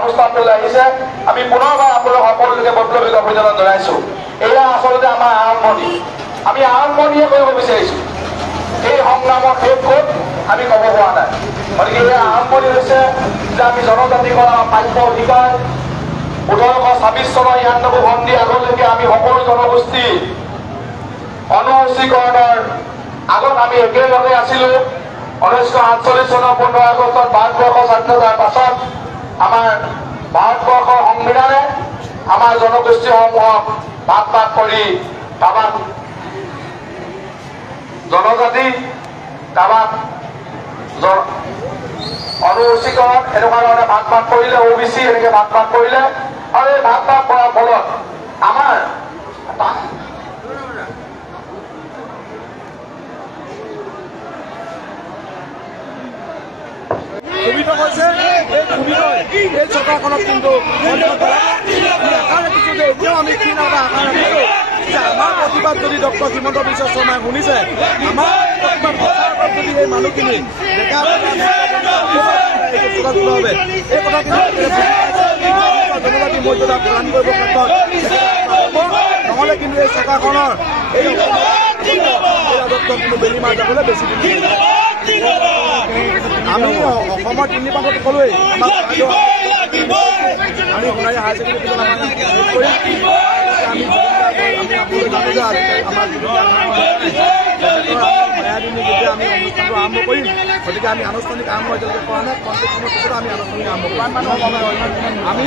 অনুষ্ঠানটোলৈ আহিছে আমি পুনৰবাৰ আপোনালোক সকলোকে বৈপ্লৱিক অভিনন্দন জনাইছো এয়া আচলতে আমাৰ আৰম্ভণি আমি আৰম্ভণিয়ে কৰিব বিচাৰিছো এই সংগ্ৰামৰ শেষ ক'ত আমি ক'ব পৰা নাই গতিকে এয়া আৰম্ভণি হৈছে যে আমি জনজাতিকৰণ প্ৰাপ্য অধিকাৰ 1826 চনৰ ৯৬ সন্ধি আগলৈকে আমি সকলো জনগোষ্ঠী অনুসূচীকৰণৰ আগত আমি একেলগে আছিলোঁ 1948 চনৰ 15 আগষ্টত ভাৰতবৰ্ষ স্বাধীনতাৰ পাছত আমাৰ ভাৰতবৰ্ষৰ সংবিধানে আমাৰ জনগোষ্ঠীসমূহক ভাগ ভাগ কৰি কাবাক জনজাতি কাবাক অনুসূচীকৰণ এনেকুৱা ধৰণে ভাগ ভাগ কৰিলে OBC এনেকৈ ভাগ ভাগ কৰিলে আৰু এই ভাগ ভাগ কৰাৰ ফলত আমাৰ সুবিধ হৈছে এই সুবিধ এই চৰকাৰখনক কিন্তু এতিয়াও আমি কি নাপাওঁ আশা ৰাখিছোঁ যে আমাৰ প্ৰতিবাদ যদি ডক্টৰ হিমন্ত বিশ্ব শৰ্মাই শুনিছে আমাৰ প্ৰতিবাদ যদি এই মানুহখিনি ডেকা হবে এই কথাখিনি জনজাতি মৰ্যাদা প্ৰদান কৰিব ক্ষেত্ৰত নহ'লে কিন্তু এই চৰকাৰখনৰ এই ৰাজত্ব কিন্তু বেলি মাৰ যাবলৈ বেছি দিন আমি অসমৰ 3 প্ৰান্তত ক'লোৱেই আমি সোণাৰী হায়াৰ ছেকেণ্ডেৰী আমি যেতিয়া আমি অনুষ্ঠানটো আৰম্ভ কৰিম গতিকে আমি আনুষ্ঠানিক আৰম্ভ এতিয়ালৈকে কৰা নাই কনটেক্ট সময়ৰ পিছত আমি আনুষ্ঠানিক আৰম্ভ কৰিম আমি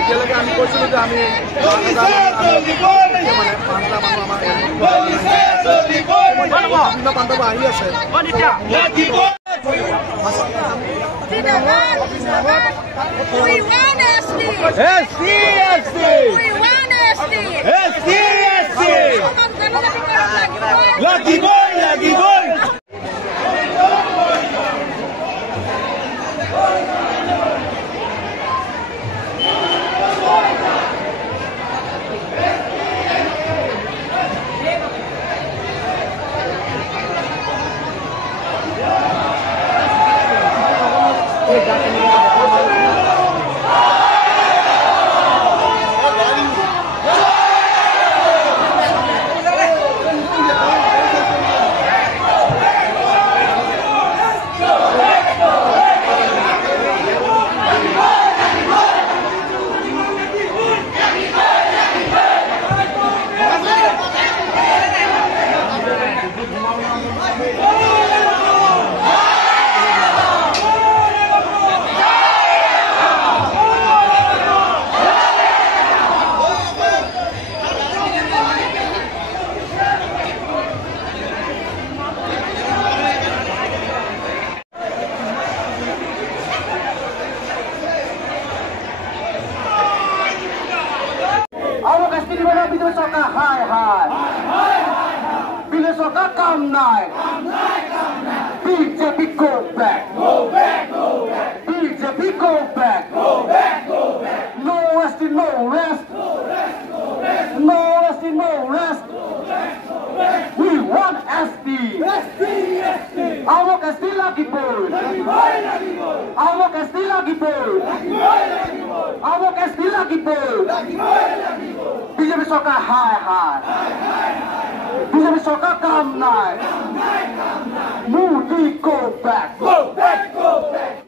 এতিয়ালৈকে আমি কৈছিলোঁ যে আমি 5,000 মানুহ আমাৰ বিভিন্ন প্ৰান্তৰ পৰা আহি আছে BJP go back. Go back, go back. BJP go back. Go back, go back. No rest, no rest. No rest, no rest. No rest, no rest. No rest, no rest. We want SD. SD, SD. Awak SD lagi pun. Lagi boy, lagi boy. Awak SD lagi pun. Lagi boy, lagi boy. Awak SD lagi pun. Lagi boy, lagi boy. BJP sokar high, high. High, high, high. BJP sokar come night. Come night, come night. Move, go back. Go back, go back.